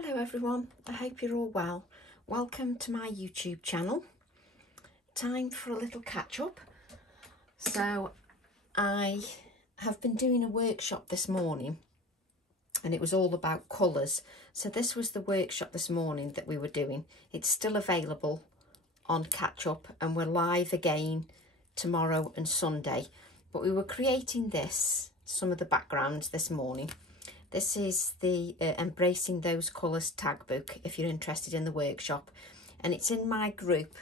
Hello everyone, I hope you're all well. Welcome to my YouTube channel. Time for a little catch up. So I have been doing a workshop this morning and it was all about colours. So this was the workshop this morning that we were doing. It's still available on catch up and we're live again tomorrow and Sunday. But we were creating some of the backgrounds this morning. This is the Embracing Those Colours tag book if you're interested in the workshop, and it's in my group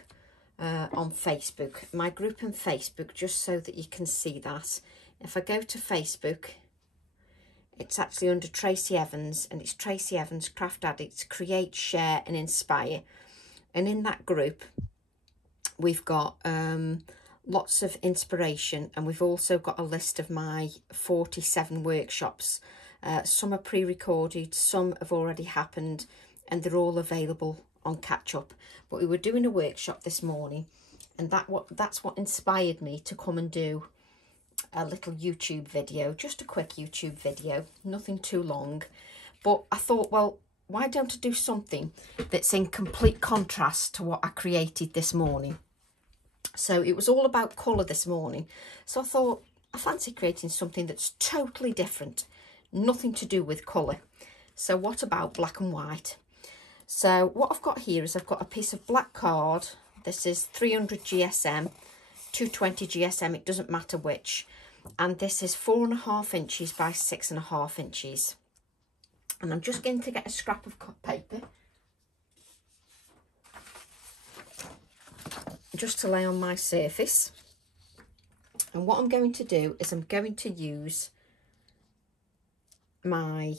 on Facebook. My group on Facebook, just so that you can see that. If I go to Facebook, it's actually under Tracy Evans, and it's Tracy Evans Craft Addicts Create, Share and Inspire. And in that group we've got lots of inspiration, and we've also got a list of my 47 workshops. Some are pre-recorded, some have already happened, and they're all available on catch up. But we were doing a workshop this morning, and that's what inspired me to come and do a little YouTube video, just a quick YouTube video, nothing too long. But I thought, well, why don't I do something that's in complete contrast to what I created this morning? So it was all about colour this morning. So I thought, I fancy creating something that's totally different. Nothing to do with colour. So what about black and white? So what I've got here is I've got a piece of black card. This is 300 GSM, 220 GSM, it doesn't matter which. And this is 4.5 inches by 6.5 inches. And I'm just going to get a scrap of cut paper just to lay on my surface. And what I'm going to do is I'm going to use my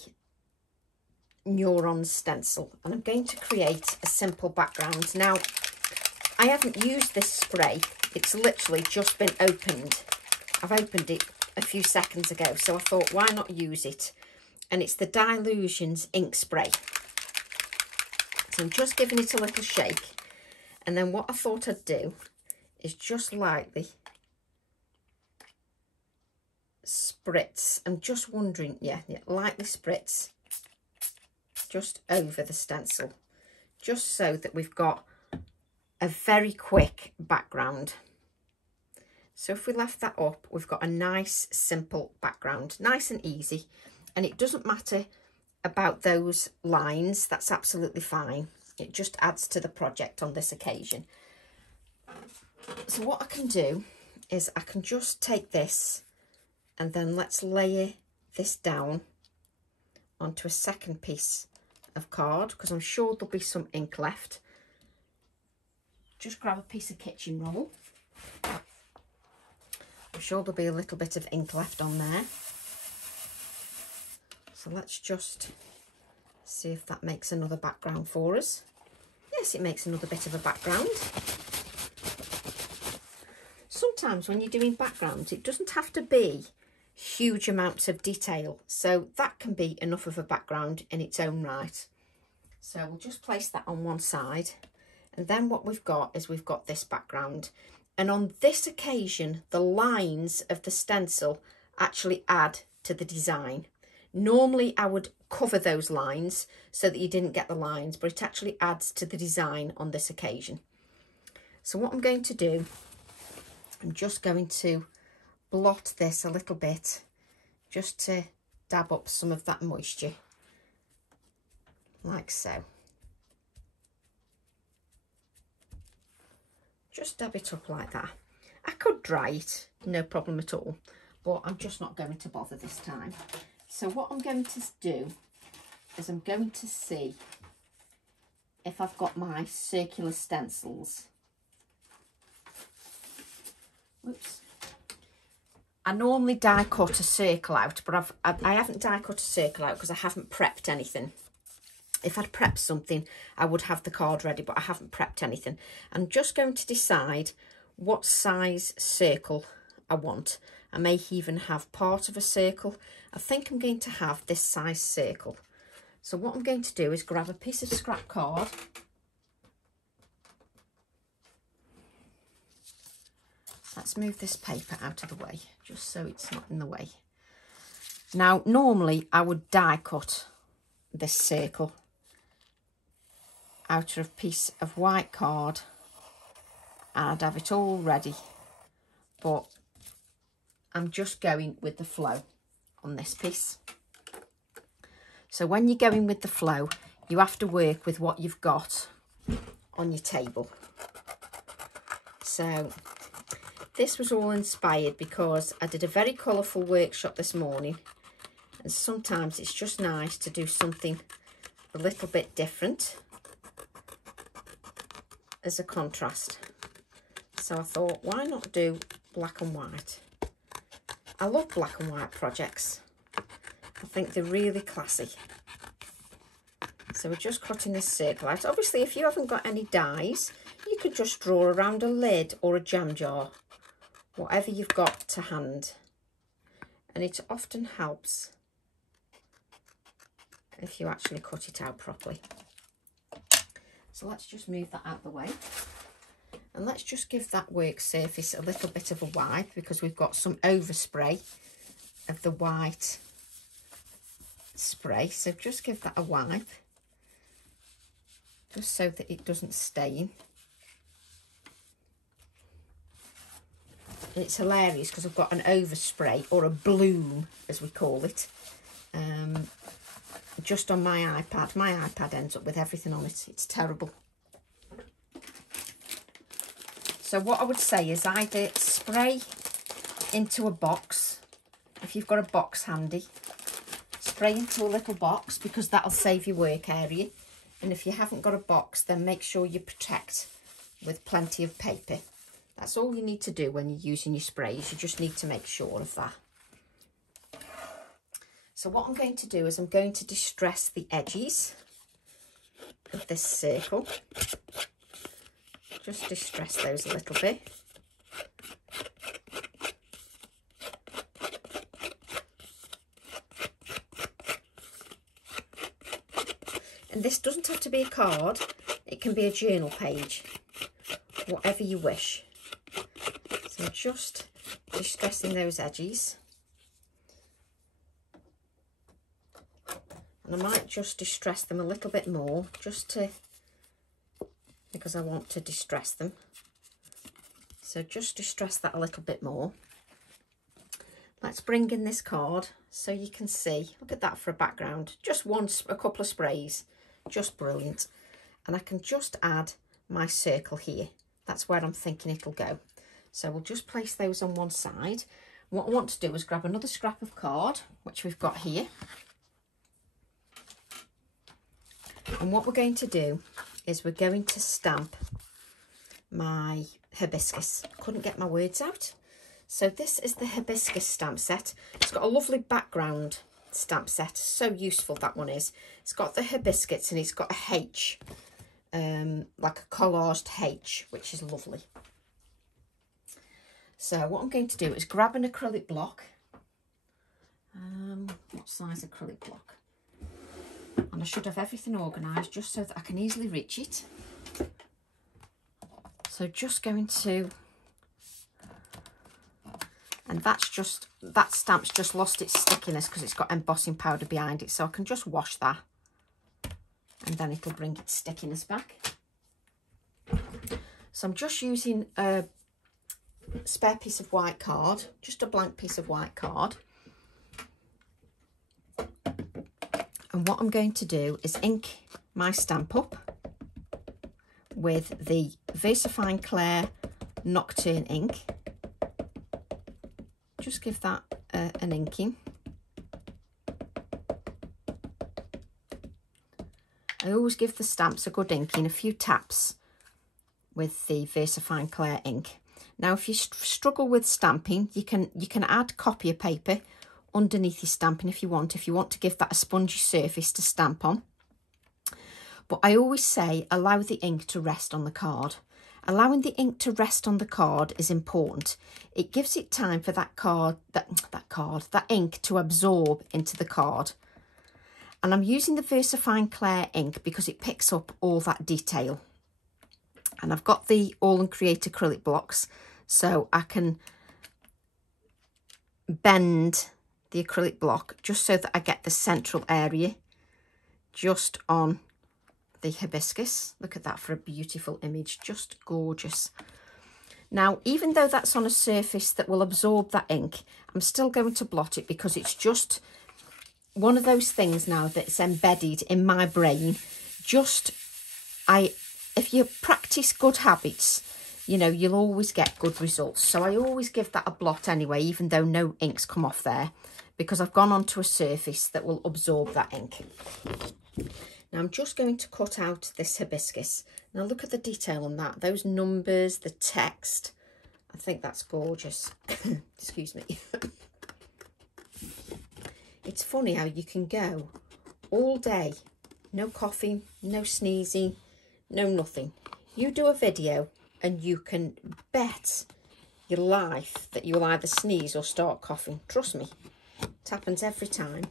Neuron stencil, and I'm going to create a simple background. Now, I haven't used this spray, it's literally just been opened. I've opened it a few seconds ago, so I thought, why not use it? And it's the Dilutions Ink Spray. So I'm just giving it a little shake, and then what I thought I'd do is just lightly spritz. I'm just wondering, yeah, lightly spritz just over the stencil, just so that we've got a very quick background. So if we left that up, we've got a nice simple background, nice and easy, and it doesn't matter about those lines, that's absolutely fine. It just adds to the project on this occasion. So what I can do is I can just take this, and then let's layer this down onto a second piece of card, because I'm sure there'll be some ink left. Just grab a piece of kitchen roll. I'm sure there'll be a little bit of ink left on there. So let's just see if that makes another background for us. Yes, it makes another bit of a background. Sometimes when you're doing backgrounds, it doesn't have to be huge amounts of detail, so that can be enough of a background in its own right. So we'll just place that on one side, and then what we've got is we've got this background, and on this occasion the lines of the stencil actually add to the design. Normally I would cover those lines so that you didn't get the lines, but it actually adds to the design on this occasion. So what I'm going to do, I'm just going to blot this a little bit just to dab up some of that moisture, like so. Just dab it up like that. I could dry it, no problem at all, but I'm just not going to bother this time. So what I'm going to do is I'm going to see if I've got my circular stencils. Oops. I normally die cut a circle out, but I haven't die cut a circle out because I haven't prepped anything. If I'd prepped something, I would have the card ready, but I haven't prepped anything. I'm just going to decide what size circle I want. I may even have part of a circle. I think I'm going to have this size circle. So what I'm going to do is grab a piece of scrap card. Let's move this paper out of the way, just so it's not in the way. Now, normally I would die cut this circle out of a piece of white card and I'd have it all ready, but I'm just going with the flow on this piece. So when you're going with the flow, you have to work with what you've got on your table. So this was all inspired because I did a very colourful workshop this morning, and sometimes it's just nice to do something a little bit different as a contrast. So I thought, why not do black and white? I love black and white projects. I think they're really classy. So we're just cutting this circle out. Obviously, if you haven't got any dies, you could just draw around a lid or a jam jar, whatever you've got to hand. And it often helps if you actually cut it out properly. So let's just move that out of the way. And let's just give that work surface a little bit of a wipe, because we've got some overspray of the white spray. So just give that a wipe, just so that it doesn't stain. And it's hilarious because I've got an overspray, or a bloom as we call it, just on my iPad. My iPad ends up with everything on it. It's terrible. So what I would say is either spray into a box, if you've got a box handy, spray into a little box, because that'll save your work area. And if you haven't got a box, then make sure you protect with plenty of paper. That's all you need to do when you're using your sprays. You just need to make sure of that. So what I'm going to do is I'm going to distress the edges of this circle. Just distress those a little bit. And this doesn't have to be a card, it can be a journal page, whatever you wish. So just distressing those edges. And I might just distress them a little bit more, just to, because I want to distress them. So just distress that a little bit more. Let's bring in this card so you can see. Look at that for a background. Just a couple of sprays, just brilliant. And I can just add my circle here. That's where I'm thinking it'll go. So we'll just place those on one side. What I want to do is grab another scrap of card, which we've got here. And what we're going to do is we're going to stamp my hibiscus. Couldn't get my words out. So this is the Hibiscus Stamp Set. It's got a lovely background stamp set. So useful, that one is. It's got the hibiscus and it's got a H, like a collaged H, which is lovely. So what I'm going to do is grab an acrylic block. What size acrylic block? And I should have everything organised just so that I can easily reach it. So just going to, and that stamp's just lost its stickiness because it's got embossing powder behind it. So I can just wash that and then it'll bring its stickiness back. So I'm just using a spare piece of white card, just a blank piece of white card. And what I'm going to do is ink my stamp up with the VersaFine Clair Nocturne ink. Just give that an inking. I always give the stamps a good inking, a few taps with the VersaFine Clair ink. Now, if you struggle with stamping, you can add copier paper underneath your stamping if you want to give that a spongy surface to stamp on. But I always say allow the ink to rest on the card. Allowing the ink to rest on the card is important. It gives it time for that ink to absorb into the card. And I'm using the VersaFine Clair ink because it picks up all that detail. And I've got the AALLandCreate acrylic blocks, so I can bend the acrylic block just so that I get the central area just on the hibiscus. Look at that for a beautiful image, just gorgeous. Now, even though that's on a surface that will absorb that ink, I'm still going to blot it because it's just one of those things now that's embedded in my brain. If you practice good habits, you know, you'll always get good results. So I always give that a blot anyway, even though no inks come off there, because I've gone onto a surface that will absorb that ink. Now I'm just going to cut out this hibiscus. Now look at the detail on that, those numbers, the text. I think that's gorgeous. Excuse me. It's funny how you can go all day, no coughing, no sneezing, no nothing. You do a video and you can bet your life that you'll either sneeze or start coughing. Trust me, it happens every time.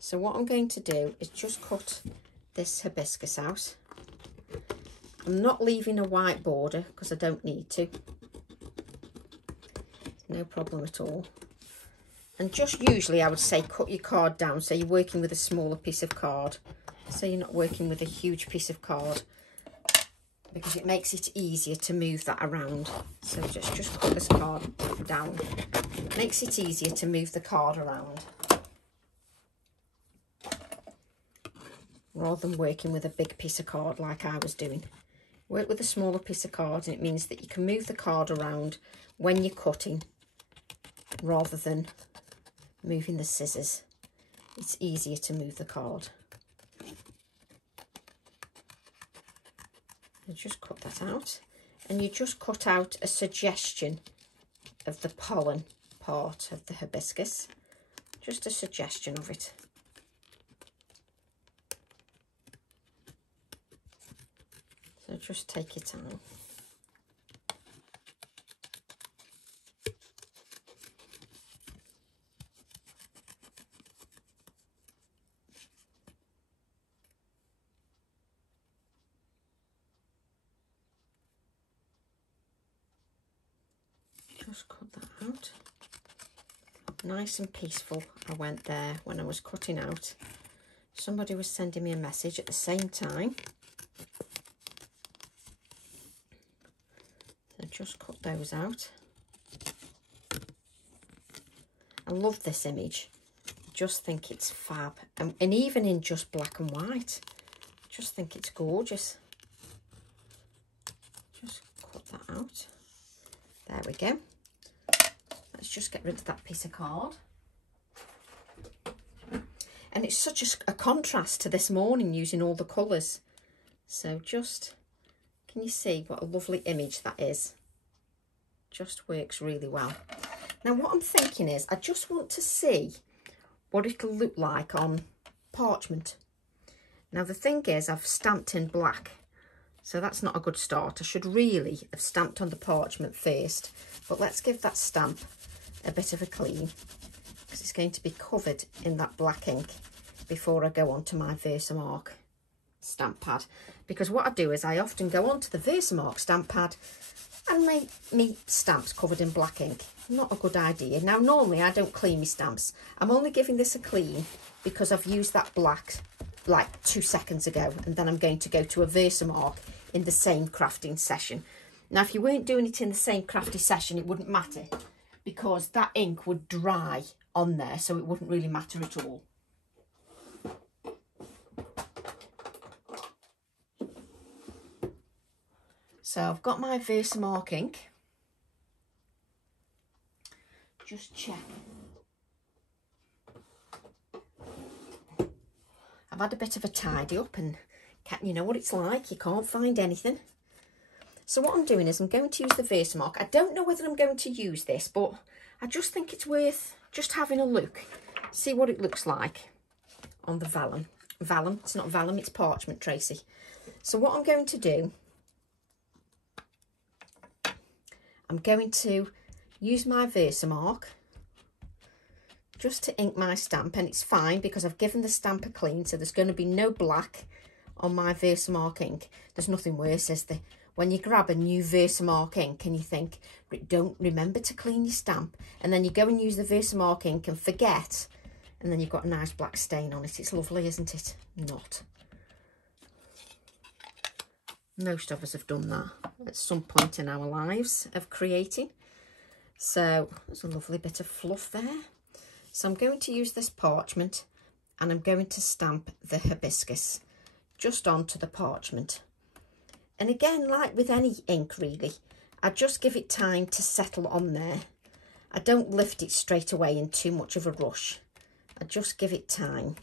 So what I'm going to do is just cut this hibiscus out. I'm not leaving a white border because I don't need to. No problem at all. And just usually I would say cut your card down so you're working with a smaller piece of card, so you're not working with a huge piece of card, because it makes it easier to move that around. So just cut this card down. Makes it easier to move the card around, rather than working with a big piece of card like I was doing. Work with a smaller piece of card and it means that you can move the card around when you're cutting, rather than moving the scissors. It's easier to move the card. You just cut that out, and you just cut out a suggestion of the pollen part of the hibiscus, just a suggestion of it. So just take your time. Just cut that out. Nice and peaceful I went there when I was cutting out. Somebody was sending me a message at the same time. So just cut those out. I love this image. I just think it's fab. And even in just black and white, I just think it's gorgeous. Just cut that out. There we go. Let's just get rid of that piece of card. And it's such a contrast to this morning using all the colours. So just, can you see what a lovely image that is? Just works really well. Now what I'm thinking is, I just want to see what it'll look like on parchment. Now the thing is, I've stamped in black, so that's not a good start. I should really have stamped on the parchment first, but let's give that stamp a bit of a clean, because it's going to be covered in that black ink before I go on to my Versamark stamp pad. Because what I do is I often go on to the Versamark stamp pad and make me stamps covered in black ink. Not a good idea. Now normally I don't clean my stamps. I'm only giving this a clean because I've used that black like 2 seconds ago, and then I'm going to go to a Versamark in the same crafting session. Now if you weren't doing it in the same crafty session, it wouldn't matter, because that ink would dry on there, so it wouldn't really matter at all. So I've got my Versamark ink. Just check. I've had a bit of a tidy up, and you know what it's like, you can't find anything. So what I'm doing is I'm going to use the Versamark. I don't know whether I'm going to use this, but I just think it's worth just having a look, see what it looks like on the vellum. Vellum, it's not vellum, it's parchment, Tracy. So what I'm going to do, I'm going to use my Versamark just to ink my stamp, and it's fine because I've given the stamp a clean, so there's going to be no black on my Versamark ink. There's nothing worse, is there? When you grab a new Versamark ink and you think, don't remember to clean your stamp, and then you go and use the Versamark ink and forget, and then you've got a nice black stain on it. It's lovely, isn't it? Not. Most of us have done that at some point in our lives of creating. So there's a lovely bit of fluff there. So I'm going to use this parchment and I'm going to stamp the hibiscus just onto the parchment. And again, like with any ink really, I just give it time to settle on there. I don't lift it straight away in too much of a rush. I just give it time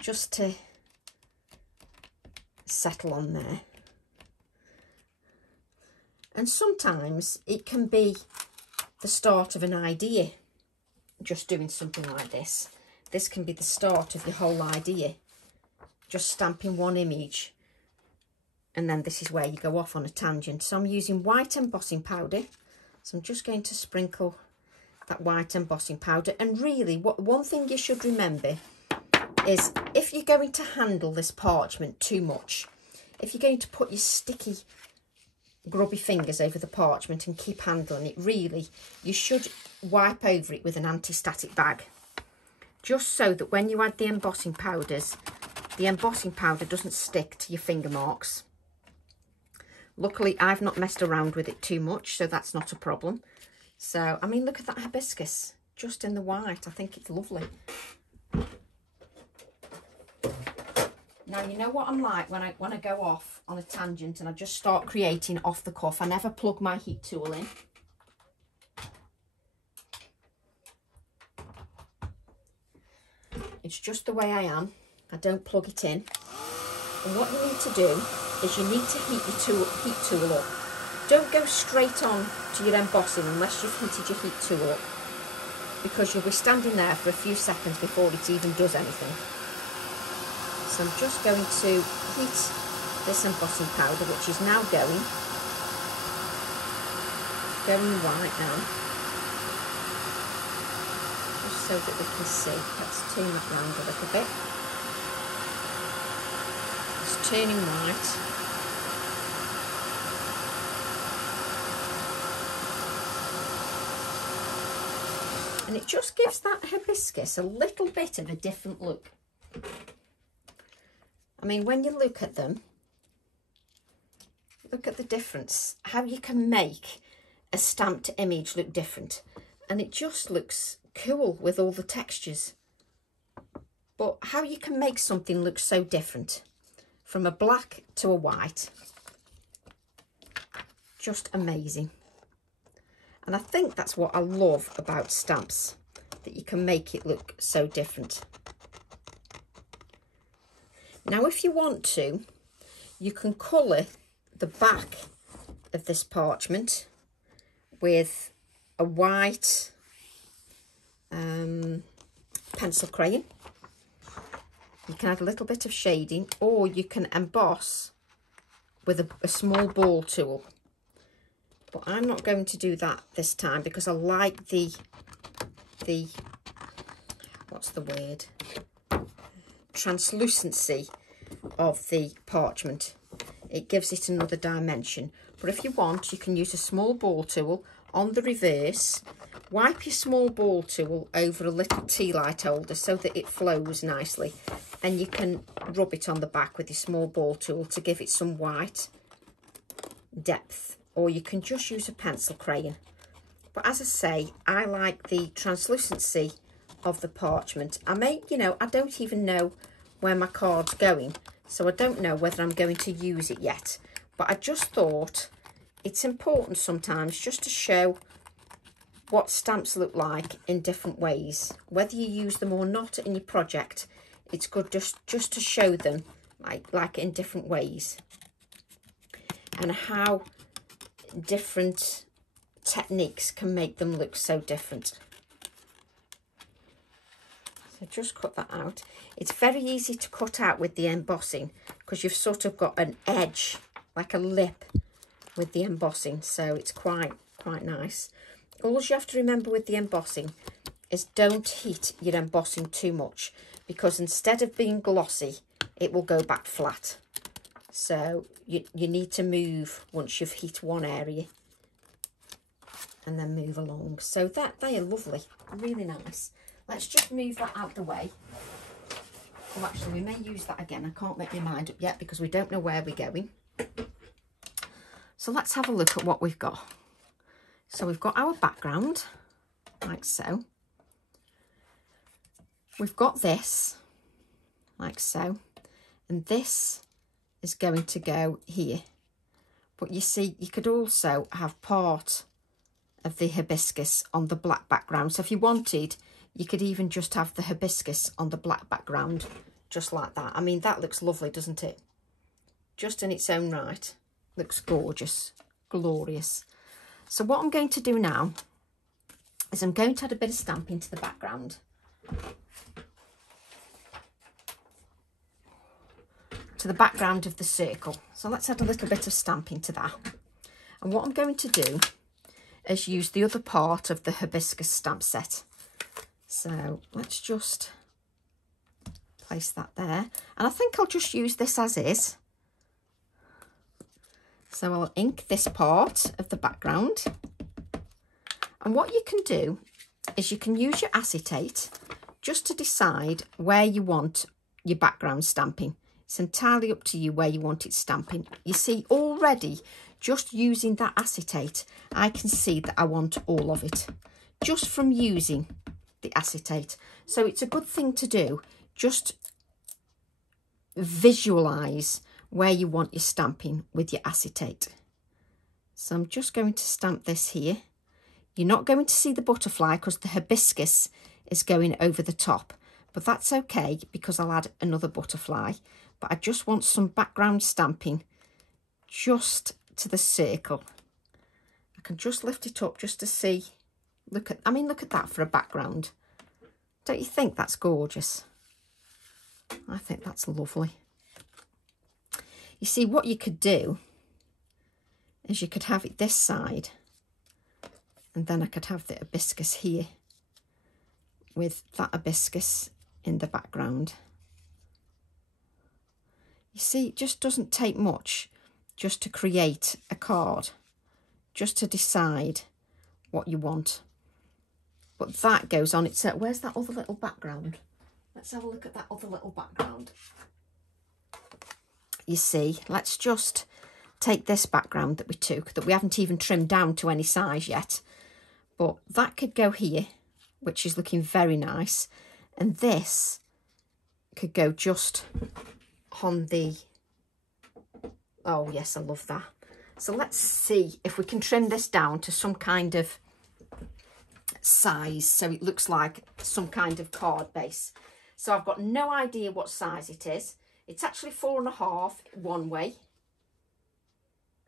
just to settle on there. And sometimes it can be the start of an idea, just doing something like this. This can be the start of your whole idea, just stamping one image, and then this is where you go off on a tangent. So I'm using white embossing powder, so I'm just going to sprinkle that white embossing powder. And really, one thing you should remember is if you're going to handle this parchment too much, if you're going to put your sticky grubby fingers over the parchment and keep handling it, really you should wipe over it with an anti-static bag, just so that when you add the embossing powders, the embossing powder doesn't stick to your finger marks. Luckily I've not messed around with it too much, so that's not a problem. So I mean, look at that hibiscus just in the white. I think it's lovely. Now, you know what I'm like when I go off on a tangent and I just start creating off the cuff. I never plug my heat tool in. It's just the way I am. I don't plug it in. And what you need to do is you need to heat your heat tool up. Don't go straight on to your embossing unless you've heated your heat tool up, because you'll be standing there for a few seconds before it even does anything. So I'm just going to heat this embossing powder, which is now going white now, just so that we can see. Let's turn that round a little bit. It's turning white. And it just gives that hibiscus a little bit of a different look. I mean, when you look at them, look at the difference, how you can make a stamped image look different. And it just looks cool with all the textures. But how you can make something look so different, from a black to a white, just amazing. And I think that's what I love about stamps, that you can make it look so different. Now, if you want to, you can colour the back of this parchment with a white pencil crayon. You can add a little bit of shading, or you can emboss with a small ball tool. But I'm not going to do that this time because I like the what's the word? Translucency of the parchment. It gives it another dimension. But if you want, you can use a small ball tool on the reverse. Wipe your small ball tool over a little tea light holder so that it flows nicely, and you can rub it on the back with your small ball tool to give it some white depth, or you can just use a pencil crayon. But as I say, I like the translucency of the parchment. I don't even know where my card's going, so I don't know whether I'm going to use it yet. But I just thought it's important sometimes just to show what stamps look like in different ways. Whether you use them or not in your project, it's good just to show them like in different ways, and how different techniques can make them look so different. So just cut that out. It's very easy to cut out with the embossing because you've sort of got an edge, like a lip with the embossing, so it's quite nice. All you have to remember with the embossing is don't heat your embossing too much, because instead of being glossy, it will go back flat. So you need to move once you've heated one area, and then move along. So they are lovely, really nice. Let's just move that out the way. Oh, actually, we may use that again. I can't make my mind up yet because we don't know where we're going. So let's have a look at what we've got. So we've got our background, like so. We've got this, like so. And this is going to go here. But you see, you could also have part of the hibiscus on the black background. So if you wanted, you could even just have the hibiscus on the black background, just like that. I mean, that looks lovely, doesn't it? Just in its own right. Looks gorgeous, glorious. So what I'm going to do now is I'm going to add a bit of stamping to the background. To the background of the circle. So let's add a little bit of stamping to that. And what I'm going to do is use the other part of the Hibiscus Stamp Set. So let's just place that there. And I think I'll just use this as is. So I'll ink this part of the background. And what you can do is you can use your acetate just to decide where you want your background stamping. It's entirely up to you where you want it stamping. You see, already, just using that acetate, I can see that I want all of it, just from using the acetate. So it's a good thing to do. Just visualise where you want your stamping with your acetate. So I'm just going to stamp this here. You're not going to see the butterfly because the hibiscus is going over the top, but that's okay because I'll add another butterfly. But I just want some background stamping just to the circle. I can just lift it up just to see. Look at that for a background. Don't you think that's gorgeous? I think that's lovely. You see, what you could do is you could have it this side, and then I could have the hibiscus here with that hibiscus in the background. You see, it just doesn't take much just to create a card, just to decide what you want. But that goes on its own. Where's that other little background? Let's have a look at that other little background. You see, let's just take this background that we took, that we haven't even trimmed down to any size yet. But that could go here, which is looking very nice. And this could go just on the... Oh, yes, I love that. So let's see if we can trim this down to some kind of size so it looks like some kind of card base. So I've got no idea what size it is. It's actually 4.5 one way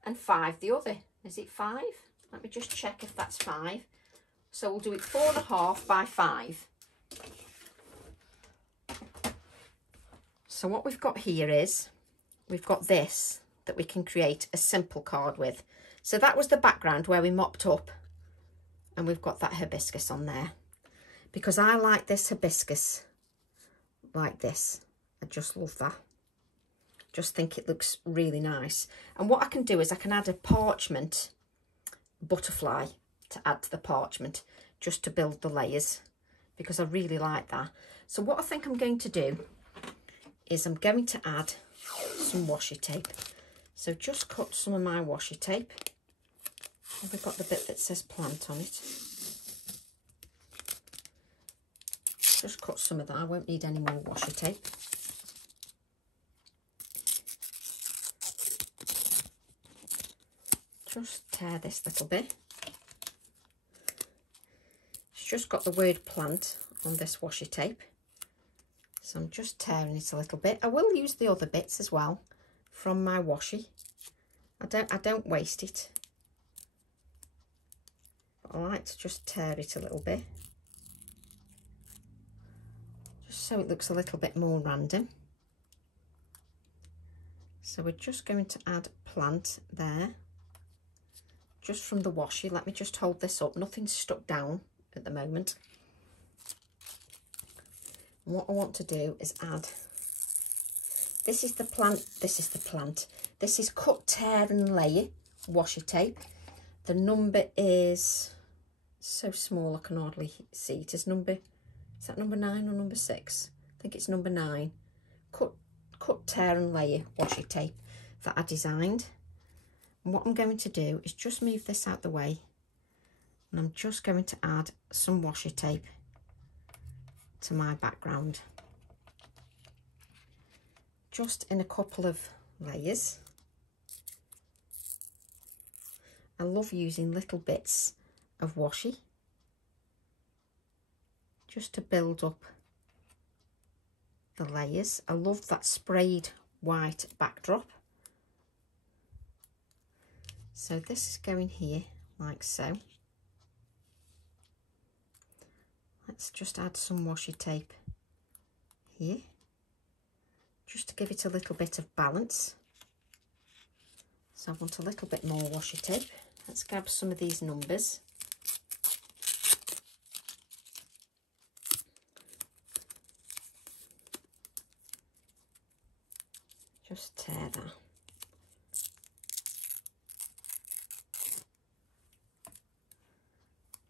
and 5 the other. Is it 5? Let me just check if that's 5. So we'll do it 4.5 by 5. So what we've got here is we've got this that we can create a simple card with. So that was the background where we mopped up, and we've got that hibiscus on there because I like this hibiscus like this. I just love that. Just think it looks really nice. And what I can do is I can add a parchment butterfly to add to the parchment just to build the layers because I really like that. So what I think I'm going to do is I'm going to add some washi tape. So just cut some of my washi tape. I've got the bit that says plant on it. Just cut some of that. I won't need any more washi tape. Just tear this little bit. It's just got the word plant on this washi tape. So I'm just tearing it a little bit. I will use the other bits as well from my washi. I don't waste it. But I like to just tear it a little bit. Just so it looks a little bit more random. So we're just going to add plant there. Just from the washi. Let me just hold this up. Nothing's stuck down at the moment. And what I want to do is add, this is the plant, this is the plant. This is cut, tear and lay washi tape. The number is so small I can hardly see it. Is that number 9 or number 6? I think it's number 9. cut, tear and layer washi tape that I designed. And what I'm going to do is just move this out the way, and I'm just going to add some washi tape to my background, just in a couple of layers. I love using little bits of washi just to build up the layers. I love that sprayed white backdrop. So this is going here like so. Let's just add some washi tape here, just to give it a little bit of balance. So I want a little bit more washi tape. Let's grab some of these numbers. Just tear that.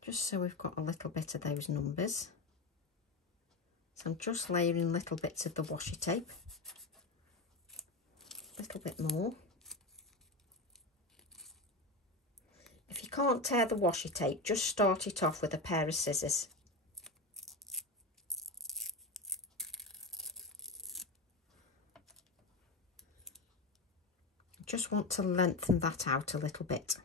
Just so we've got a little bit of those numbers. So I'm just layering little bits of the washi tape. A little bit more. If you can't tear the washi tape, just start it off with a pair of scissors. Just want to lengthen that out a little bit,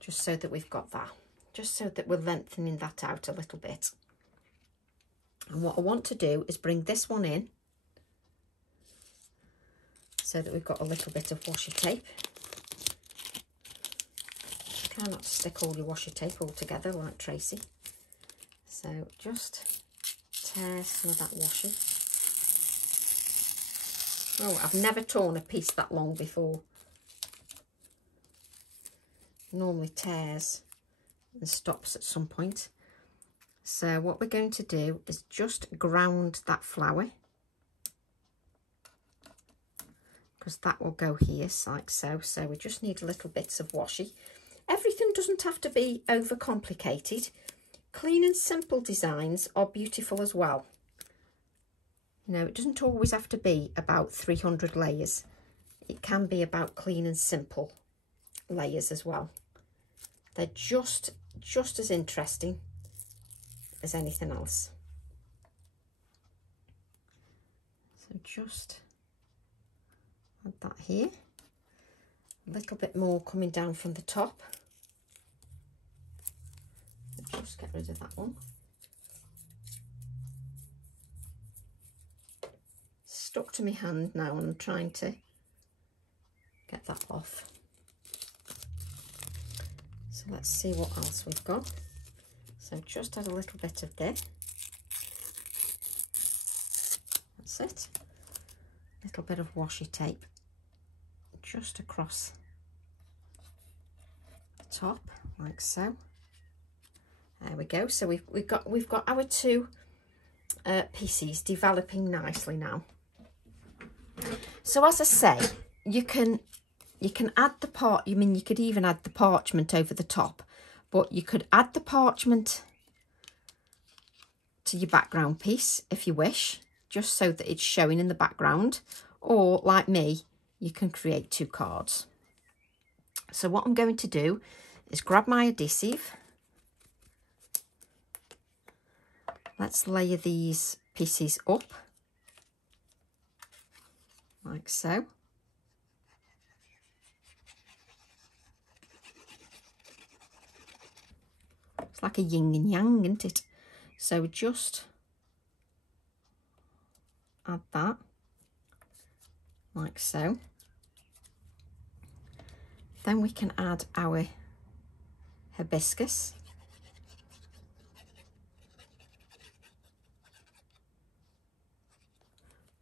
just so that we've got that, just so that we're lengthening that out a little bit. And what I want to do is bring this one in so that we've got a little bit of washi tape. Try not to stick all your washi tape all together like Tracy. So just tear some of that washi. Oh, I've never torn a piece that long before. Normally tears and stops at some point. So what we're going to do is just ground that flower, because that will go here like so. So we just need little bits of washi. Everything doesn't have to be overcomplicated. Clean and simple designs are beautiful as well. You know, it doesn't always have to be about 300 layers. It can be about clean and simple layers as well. They're just as interesting as anything else. So just add that here. A little bit more coming down from the top. Just get rid of that one. Stuck to my hand now, and I'm trying to get that off. So let's see what else we've got. So just add a little bit of this. That's it. A little bit of washi tape just across the top like so. There we go. So we've got our two pieces developing nicely now. So as I say, you can add the you could even add the parchment over the top, but you could add the parchment to your background piece if you wish, just so that it's showing in the background, or like me, you can create two cards. So what I'm going to do is grab my adhesive. Let's layer these pieces up like so. It's like a yin and yang, isn't it? So just add that like so. Then we can add our hibiscus.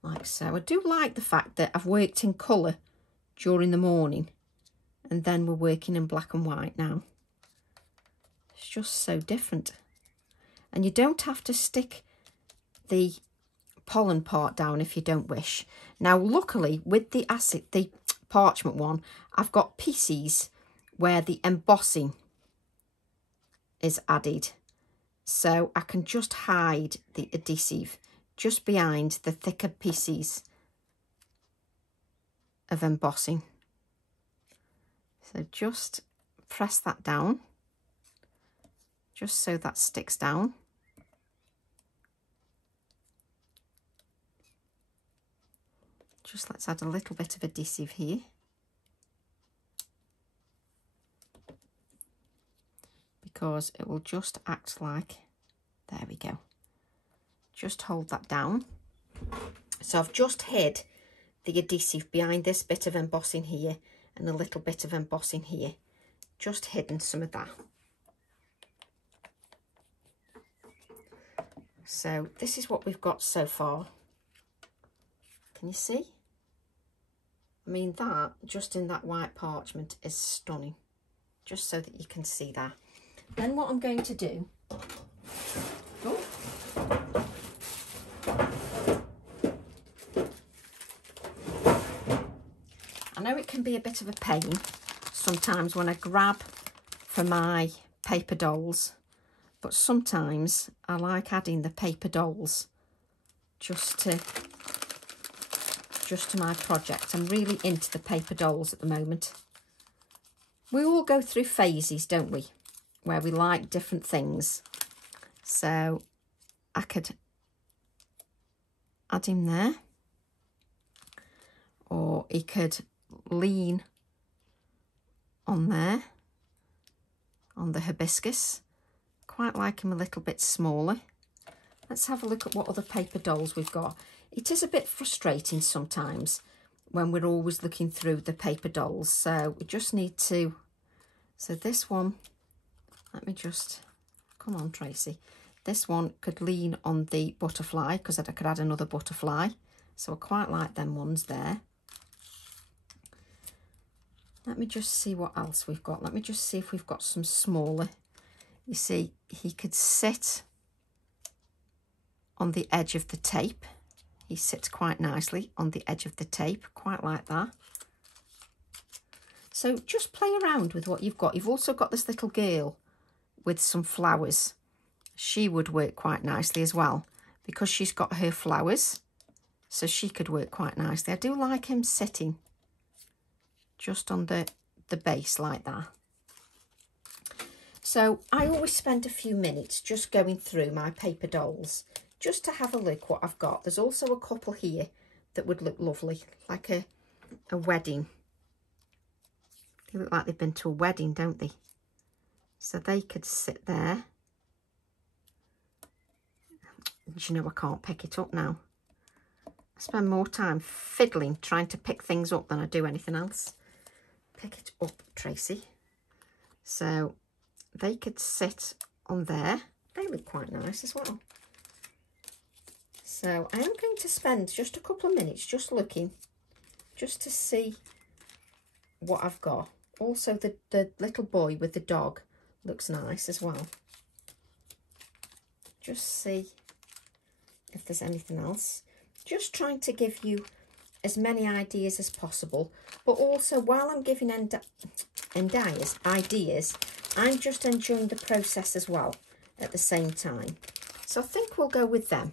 Like so. I do like the fact that I've worked in colour during the morning and then we're working in black and white now. It's just so different. And you don't have to stick the pollen part down if you don't wish. Now luckily with the parchment one, I've got pieces where the embossing is added, so I can just hide the adhesive just behind the thicker pieces of embossing. So just press that down, just so that sticks down. Just let's add a little bit of adhesive here. Because it will just act like, there we go. Just hold that down. So I've just hid the adhesive behind this bit of embossing here and a little bit of embossing here. Just hidden some of that. So this is what we've got so far. Can you see? I mean, that just in that white parchment is stunning. Just so that you can see that. Then what I'm going to do, I know it can be a bit of a pain sometimes when I grab for my paper dolls, but sometimes I like adding the paper dolls just to my project. I'm really into the paper dolls at the moment. We all go through phases, don't we, where we like different things. So I could add him there, or he could lean on there, on the hibiscus. Quite like him a little bit smaller. Let's have a look at what other paper dolls we've got. It is a bit frustrating sometimes when we're always looking through the paper dolls. So we just need to, so this one, let me just, come on Tracy. This one could lean on the butterfly because I could add another butterfly. So I quite like them ones there. Let me just see what else we've got. Let me just see if we've got some smaller. You see, he could sit on the edge of the tape. He sits quite nicely on the edge of the tape, quite like that. So just play around with what you've got. You've also got this little girl with some flowers. She would work quite nicely as well because she's got her flowers. So she could work quite nicely. I do like him sitting just on the base like that. So I always spend a few minutes just going through my paper dolls just to have a look what I've got. There's also a couple here that would look lovely, like a wedding. They look like they've been to a wedding, don't they? So they could sit there. Do you know, I can't pick it up now. I spend more time fiddling, trying to pick things up than I do anything else. Pick it up, Tracy. So they could sit on there. They look quite nice as well. So I am going to spend just a couple of minutes just looking, just to see what I've got. Also the little boy with the dog looks nice as well. Just see if there's anything else. Just trying to give you as many ideas as possible, but also while I'm giving ideas, I'm just enjoying the process as well at the same time. So I think we'll go with them.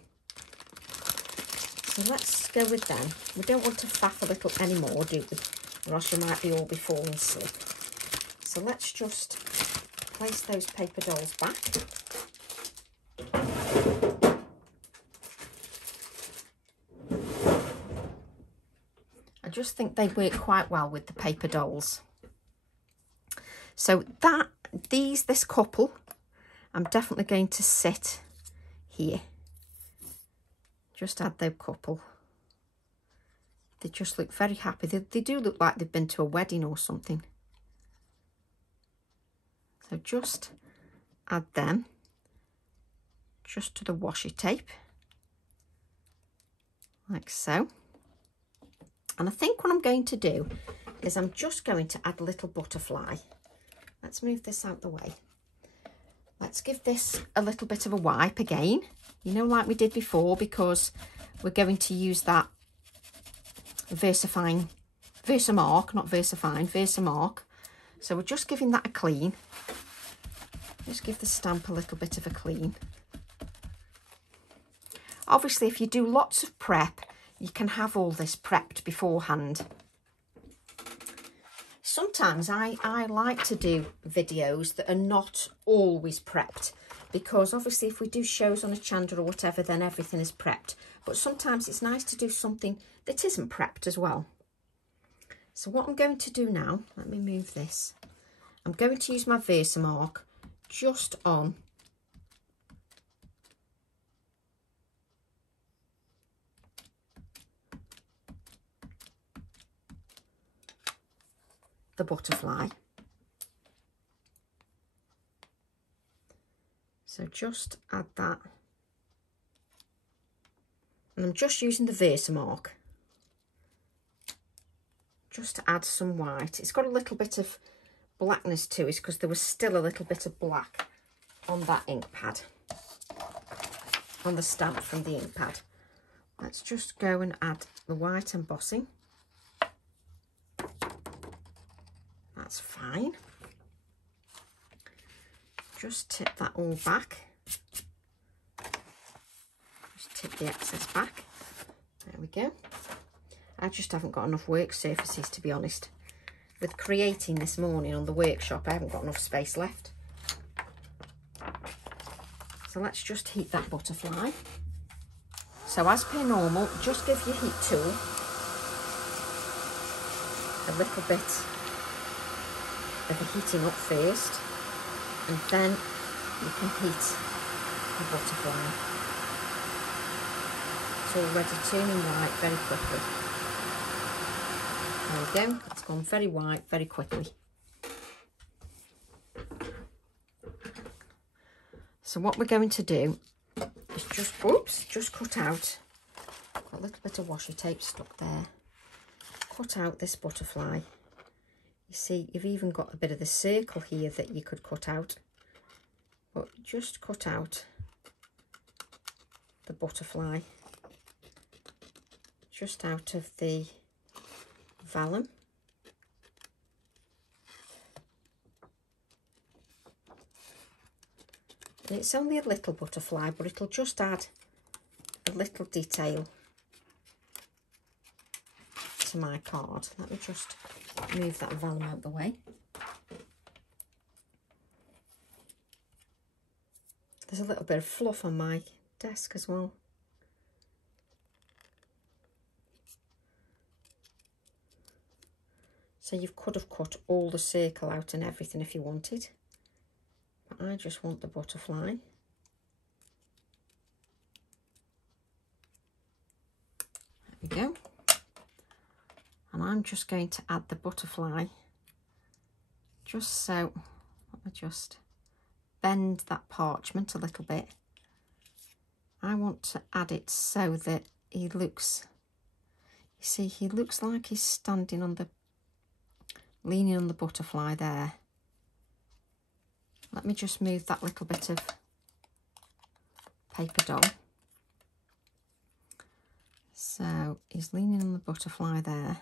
So let's go with them. We don't want to faff a little anymore, do we? Or else you might be all be falling asleep. So let's just place those paper dolls back. I just think they work quite well with the paper dolls. So this couple, I'm definitely going to sit here. Just add their couple. They just look very happy. They do look like they've been to a wedding or something. So just add them just to the washi tape, like so. And I think what I'm going to do is I'm just going to add a little butterfly. Let's move this out the way. Let's give this a little bit of a wipe again, you know, like we did before, because we're going to use that Versamark. So we're just giving that a clean. Just give the stamp a little bit of a clean. Obviously, if you do lots of prep, you can have all this prepped beforehand. Sometimes I like to do videos that are not always prepped, because obviously if we do shows on a channel or whatever, then everything is prepped. But sometimes it's nice to do something that isn't prepped as well. So what I'm going to do now, let me move this. I'm going to use my Versamark just on the butterfly. So just add that. And I'm just using the Versamark just to add some white. It's got a little bit of blackness to it because there was still a little bit of black on that ink pad, on the stamp from the ink pad. Let's just go and add the white embossing. That's fine. Just tip that all back. Just tip the excess back. There we go. I just haven't got enough work surfaces, to be honest. With creating this morning on the workshop, I haven't got enough space left. So let's just heat that butterfly. So as per normal, just give your heat tool a little bit of a heating up first, and then you can heat the butterfly. It's already turning white very quickly. There we go, it's gone very white very quickly. So what we're going to do is just cut out, got a little bit of washi tape stuck there, cut out this butterfly. You see, you've even got a bit of the circle here that you could cut out, but just cut out the butterfly just out of the vellum. And it's only a little butterfly, but it'll just add a little detail to my card. Let me just move that vellum out of the way. There's a little bit of fluff on my desk as well. So you could have cut all the circle out and everything if you wanted. But I just want the butterfly. There we go. And I'm just going to add the butterfly just so, let me just bend that parchment a little bit. I want to add it so that he looks, you see, he looks like he's standing on the, leaning on the butterfly there. Let me just move that little bit of paper doll. So he's leaning on the butterfly there.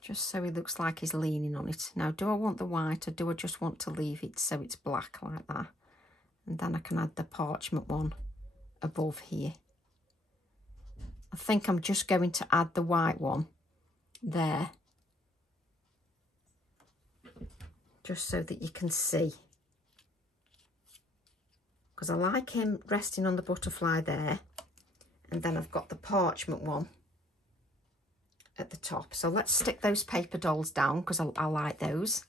Just so he looks like he's leaning on it. Now, do I want the white or do I just want to leave it so it's black like that? And then I can add the parchment one above here. I think I'm just going to add the white one there, just so that you can see, because I like him resting on the butterfly there, and then I've got the parchment one at the top. So let's stick those paper dolls down because I like those.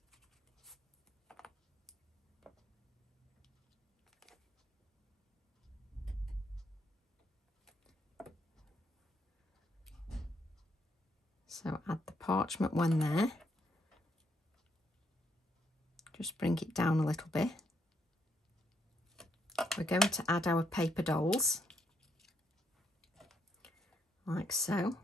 So add the parchment one there. Just bring it down a little bit. We're going to add our paper dolls, like so.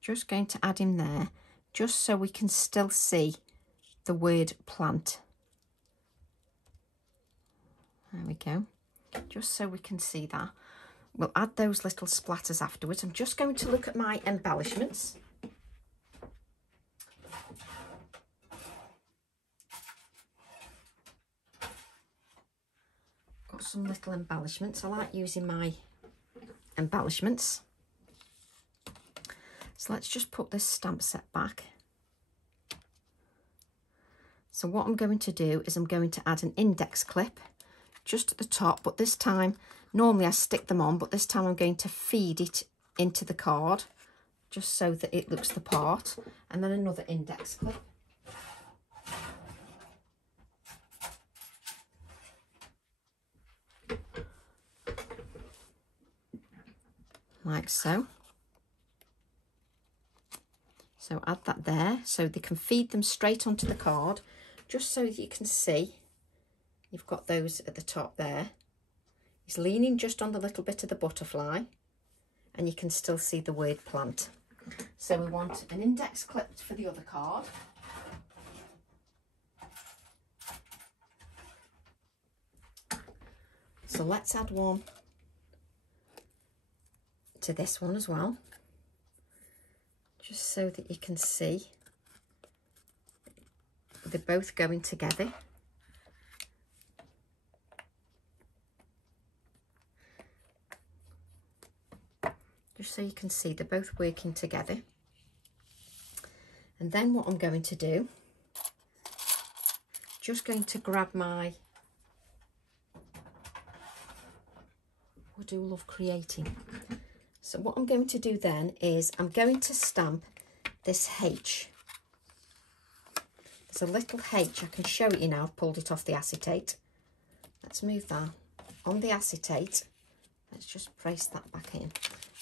Just going to add him there, just so we can still see the word plant. There we go, just so we can see that. We'll add those little splatters afterwards. I'm just going to look at my embellishments. Got some little embellishments. I like using my embellishments. So let's just put this stamp set back. So what I'm going to do is I'm going to add an index clip just at the top, but this time, normally I stick them on, but this time I'm going to feed it into the card just so that it looks the part, and then another index clip. Like so. So add that there so they can feed them straight onto the card, just so that you can see you've got those at the top there. He's leaning just on the little bit of the butterfly, and you can still see the word plant. So we want an index clip for the other card. So let's add one to this one as well, just so that you can see they're both going together. Just so you can see they're both working together. And then what I'm going to do, just going to grab my, I do love creating. So what I'm going to do then is I'm going to stamp this H. There's a little H, I can show it you now, I've pulled it off the acetate. Let's move that on the acetate. Let's just place that back in.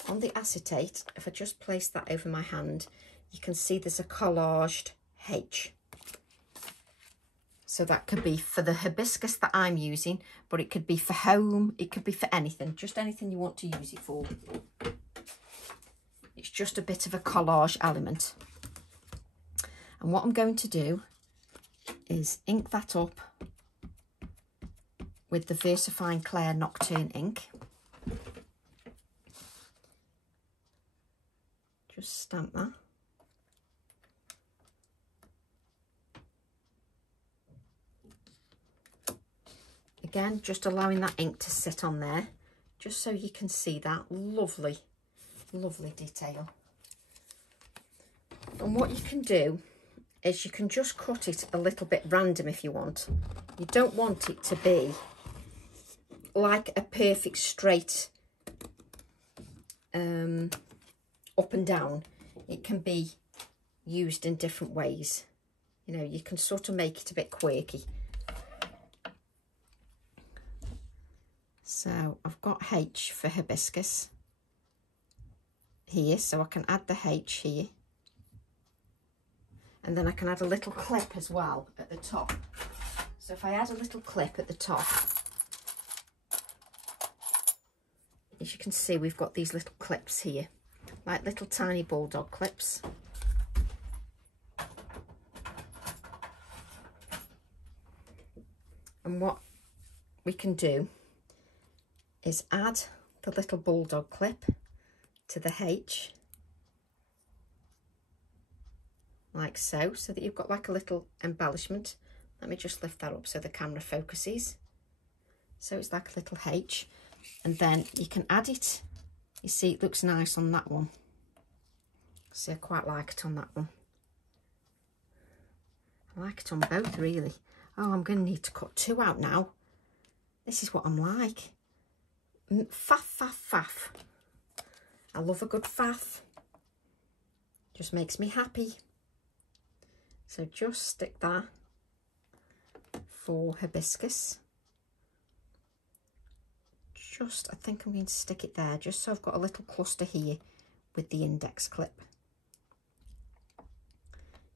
On the acetate, if I just place that over my hand, you can see there's a collaged H. So that could be for the hibiscus that I'm using, but it could be for home, it could be for anything, just anything you want to use it for. It's just a bit of a collage element. And what I'm going to do is ink that up with the VersaFine Clair Nocturne ink. Just stamp that. Again, just allowing that ink to sit on there, just so you can see that lovely, lovely detail. And what you can do is you can just cut it a little bit random if you want. You don't want it to be like a perfect straight up and down. It can be used in different ways. You know, you can sort of make it a bit quirky. So I've got H for hibiscus here, so I can add the H here. And then I can add a little clip as well at the top. So if I add a little clip at the top, as you can see, we've got these little clips here, like little tiny bulldog clips. And what we can do is add the little bulldog clip to the H, like so, so that you've got like a little embellishment. Let me just lift that up so the camera focuses. So it's like a little H, and then you can add it. You see, it looks nice on that one. See, I quite like it on that one. I like it on both, really. Oh, I'm going to need to cut two out now. This is what I'm like. Faff, faff, faff. I love a good faff. Just makes me happy. So just stick that for hibiscus. Just, I think I'm going to stick it there, just so I've got a little cluster here with the index clip.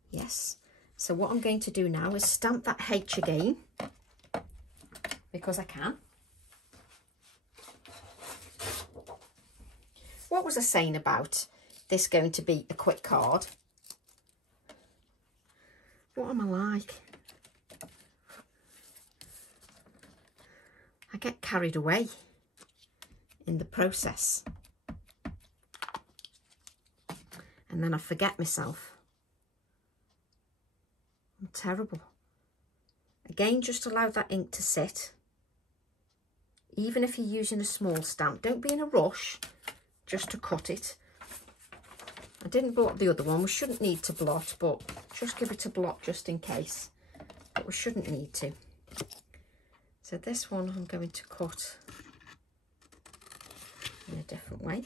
Yes. So what I'm going to do now is stamp that H again, because I can. What was I saying about this going to be a quick card? What am I like? I get carried away in the process. And then I forget myself. I'm terrible. Again, just allow that ink to sit. Even if you're using a small stamp, don't be in a rush just to cut it. I didn't blot the other one. We shouldn't need to blot, but just give it a blot just in case. But we shouldn't need to. So this one I'm going to cut in a different way.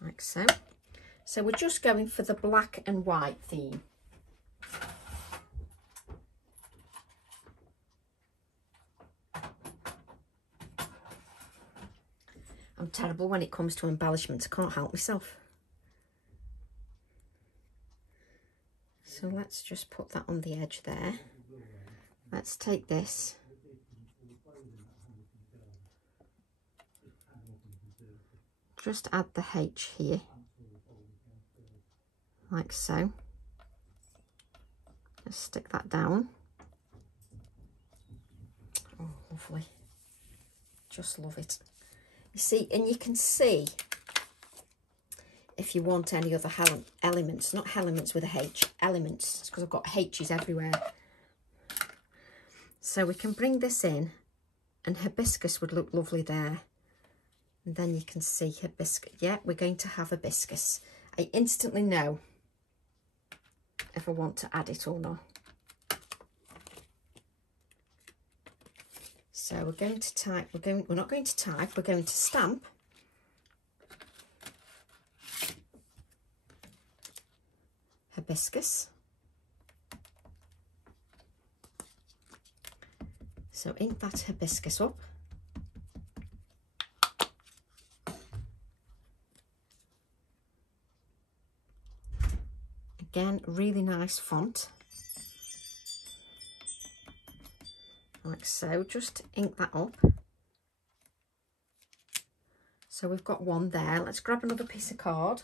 Like so. So we're just going for the black and white theme. I'm terrible when it comes to embellishments. I can't help myself. So let's just put that on the edge there. Let's take this. Just add the H here, like so. Just stick that down. Oh, lovely. Just love it. You see, and you can see if you want any other elements, not elements with a H, elements, it's because I've got H's everywhere. So we can bring this in, and hibiscus would look lovely there. And then you can see hibiscus. Yeah, we're going to have hibiscus. I instantly know if I want to add it or not. So we're going to type, we're not going to type, we're going to stamp. Hibiscus. So ink that hibiscus up. Again, really nice font. Like so, just ink that up. So we've got one there. Let's grab another piece of card.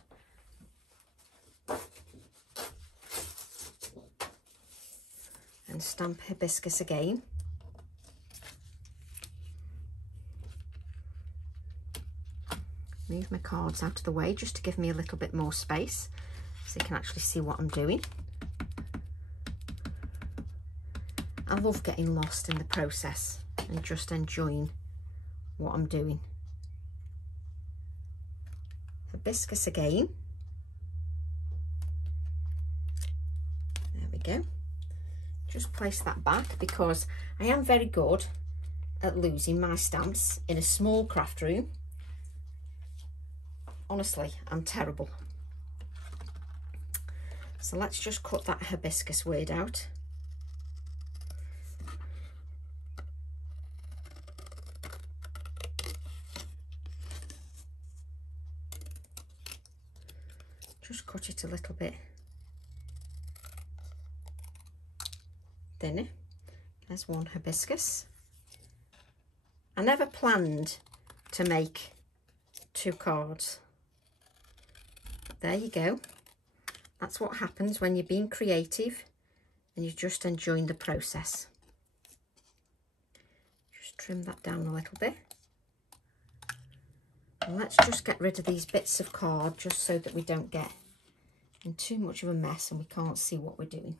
And stamp hibiscus again. Move my cards out of the way just to give me a little bit more space so you can actually see what I'm doing. I love getting lost in the process and just enjoying what I'm doing. Hibiscus again. There we go. Just place that back because I am very good at losing my stamps in a small craft room. Honestly, I'm terrible. So let's just cut that hibiscus word out. Just cut it a little bit thinner. There's one hibiscus. I never planned to make 2 cards. But there you go. That's what happens when you're being creative and you're just enjoying the process. Just trim that down a little bit. And let's just get rid of these bits of card just so that we don't get in too much of a mess and we can't see what we're doing.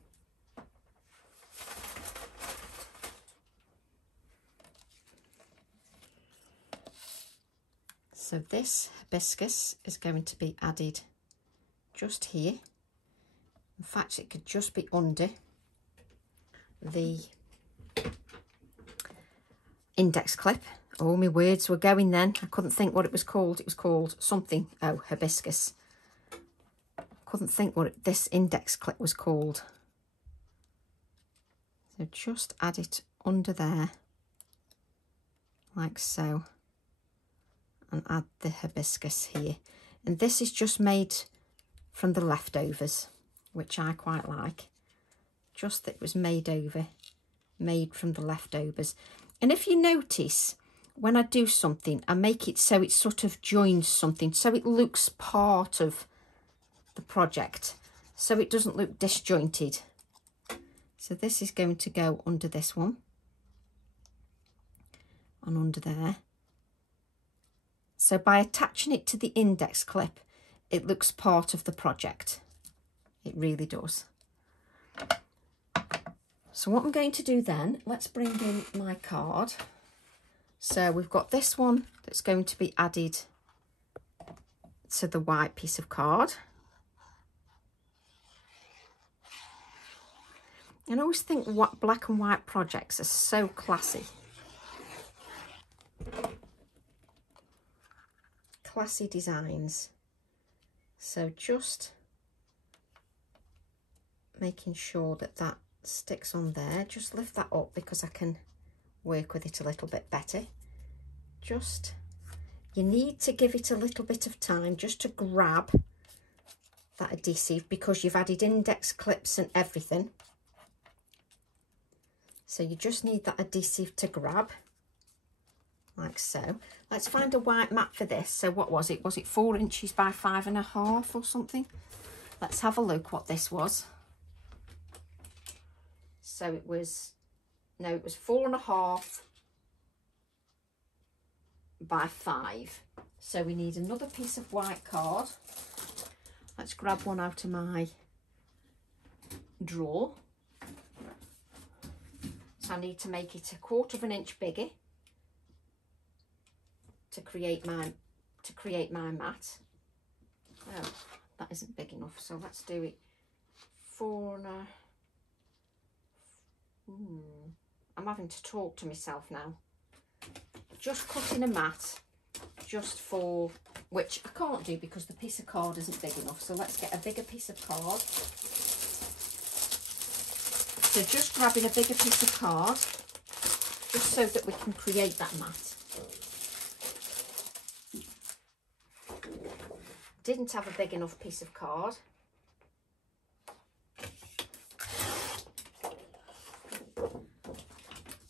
So this hibiscus is going to be added just here. In fact, it could just be under the index clip. Oh, my words were going then. I couldn't think what it was called. It was called something. Oh, hibiscus. Couldn't think what this index clip was called. So just add it under there, like so, and add the hibiscus here. And this is just made from the leftovers, which I quite like. Just that it was made from the leftovers. And if you notice, when I do something, I make it so it sort of joins something, so it looks part of the project, so it doesn't look disjointed. So this is going to go under this one and under there. So by attaching it to the index clip, it looks part of the project. It really does. So what I'm going to do then, let's bring in my card. So we've got this one that's going to be added to the white piece of card. And I always think what black and white projects are so classy. Classy designs. So just making sure that that sticks on there. Just lift that up because I can work with it a little bit better. Just, you need to give it a little bit of time just to grab that adhesive because you've added index clips and everything. So you just need that adhesive to grab, like so. Let's find a white mat for this. So what was it? Was it 4 inches by 5.5 or something? Let's have a look what this was. So it was, no, it was 4.5 by 5. So we need another piece of white card. Let's grab one out of my drawer. So I need to make it 1/4 inch bigger to create my mat. Oh, that isn't big enough, so let's do it 4.5. I'm having to talk to myself now. Just cutting a mat just for, which I can't do because the piece of card isn't big enough. So let's get a bigger piece of card. So just grabbing a bigger piece of card, just so that we can create that mat. Didn't have a big enough piece of card.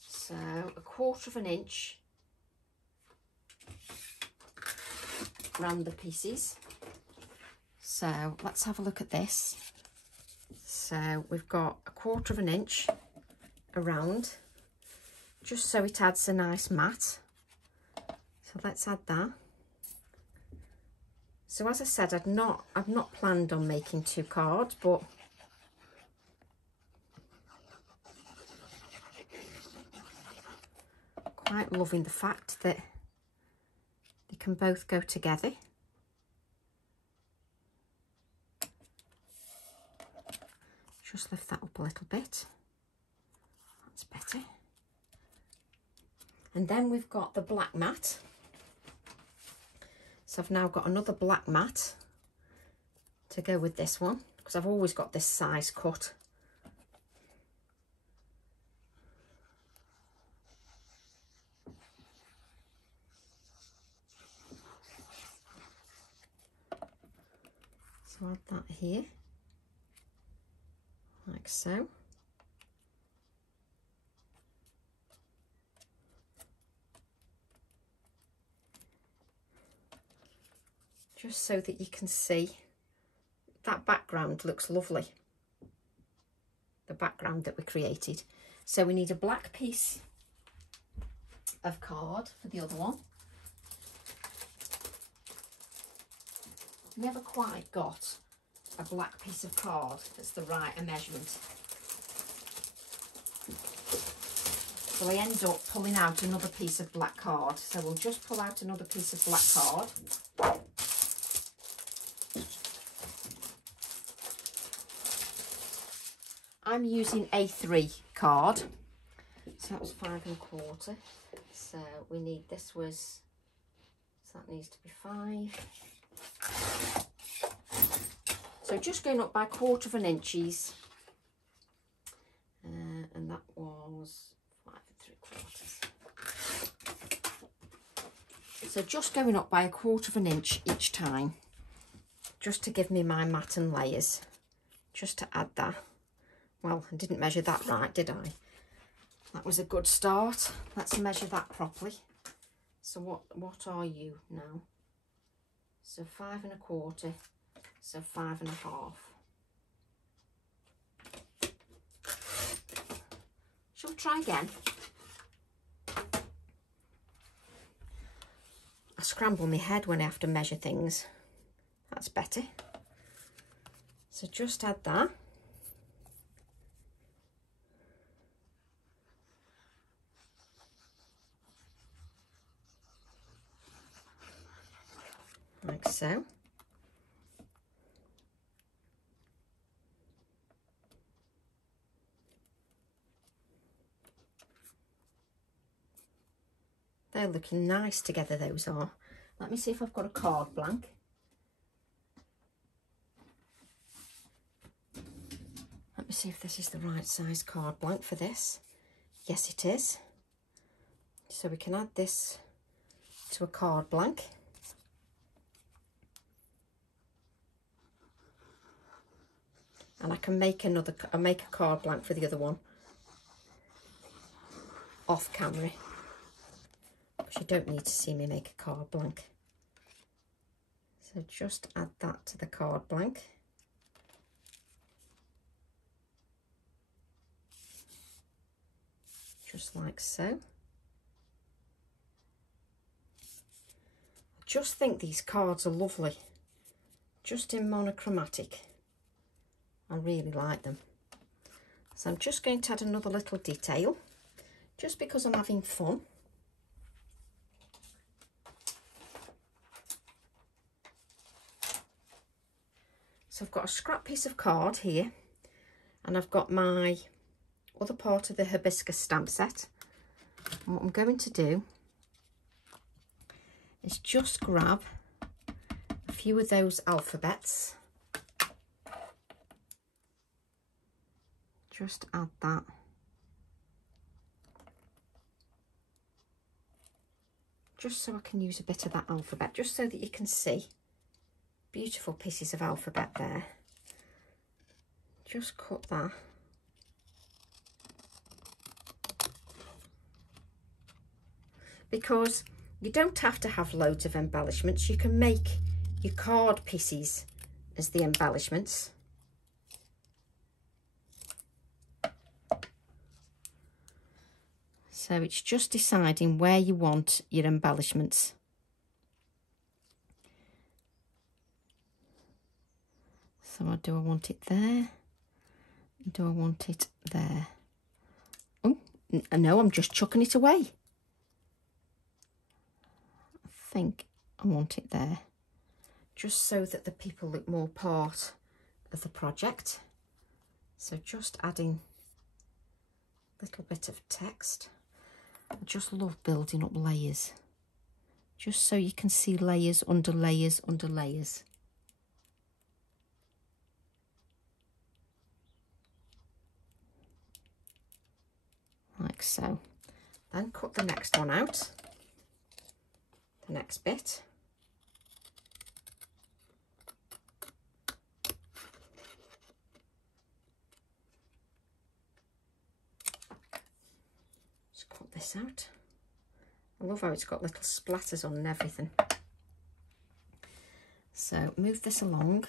So 1/4 inch around the pieces. So let's have a look at this. So we've got 1/4 inch around, just so it adds a nice mat. So let's add that. So as I said, I've not planned on making 2 cards, but quite loving the fact that they can both go together. Just lift that up a little bit. That's better. And then we've got the black mat. So I've now got another black mat to go with this one, because I've always got this size cut. So add that here, like so. Just so that you can see that background looks lovely, the background that we created. So we need a black piece of card for the other one. Never quite got a black piece of card that's the right measurement. So I end up pulling out another piece of black card. So we'll just pull out another piece of black card. I'm using A3 card, so that was 5 1/4. So we need, this was, so that needs to be 5. So just going up by 1/4 inches, and that was 5 3/4. So just going up by 1/4 inch each time, just to give me my mat and layers, just to add that. Well, I didn't measure that right, did I? That was a good start. Let's measure that properly. So what are you now? So 5 1/4, so 5 1/2. Shall we try again? I scramble my head when I have to measure things. That's better. So just add that. Like so. They're looking nice together, those are. Let me see if I've got a card blank. Let me see if this is the right size card blank for this. Yes, it is. So we can add this to a card blank. And I can make a card blank for the other one off camera, because you don't need to see me make a card blank. So just add that to the card blank. Just like so. I just think these cards are lovely, just in monochromatic. I really like them. So I'm just going to add another little detail, just because I'm having fun. So I've got a scrap piece of card here, and I've got my other part of the Hibiscus Stamp Set. And what I'm going to do is just grab a few of those alphabets. Just add that. Just so I can use a bit of that alphabet, just so that you can see. Beautiful pieces of alphabet there. Just cut that. Because you don't have to have loads of embellishments. You can make your card pieces as the embellishments. So it's just deciding where you want your embellishments. So do I want it there? Do I want it there? Oh, no, I'm just chucking it away. I think I want it there, just so that the people look more part of the project. So just adding a little bit of text. I just love building up layers, just so you can see layers under layers under layers. Like so. Then cut the next one out, the next bit. Just cut this out. I love how it's got little splatters on and everything. So move this along.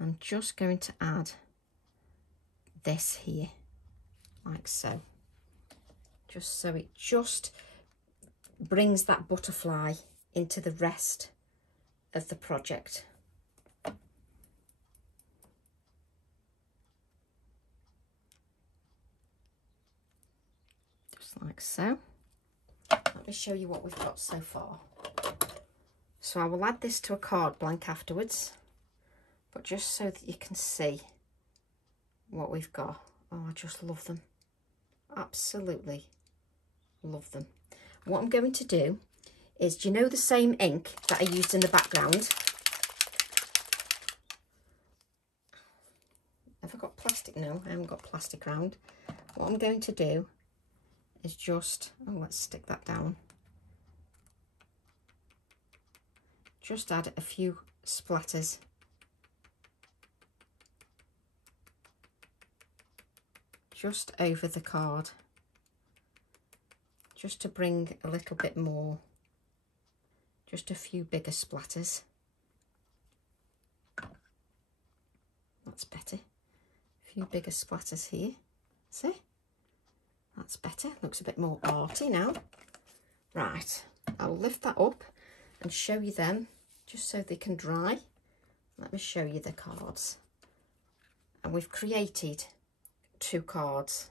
I'm just going to add this here, like so. Just so it just brings that butterfly into the rest of the project. Just like so. Let me show you what we've got so far. So I will add this to a card blank afterwards, but just so that you can see what we've got. Oh, I just love them. Absolutely love them. What I'm going to do is, do you know the same ink that I used in the background? Have I got plastic? No, I haven't got plastic round. What I'm going to do is just, oh, let's stick that down. Just add a few splatters. Just over the card. just to bring a little bit more, just a few bigger splatters. That's better. A few bigger splatters here. See? That's better. Looks a bit more arty now. Right, I'll lift that up and show you them just so they can dry. Let me show you the cards. And we've created 2 cards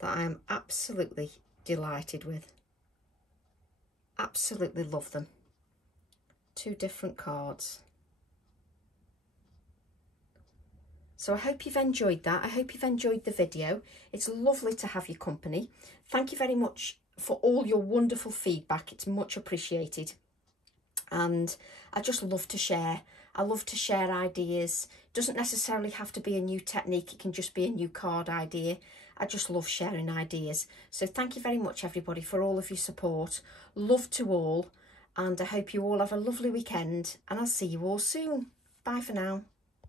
that I am absolutely delighted with. Absolutely love them. 2 different cards. So I hope you've enjoyed that. I hope you've enjoyed the video. It's lovely to have your company. Thank you very much for all your wonderful feedback. It's much appreciated. And I just love to share. I love to share ideas. It doesn't necessarily have to be a new technique. It can just be a new card idea. I just love sharing ideas. So thank you very much, everybody, for all of your support. Love to all. And I hope you all have a lovely weekend. And I'll see you all soon. Bye for now.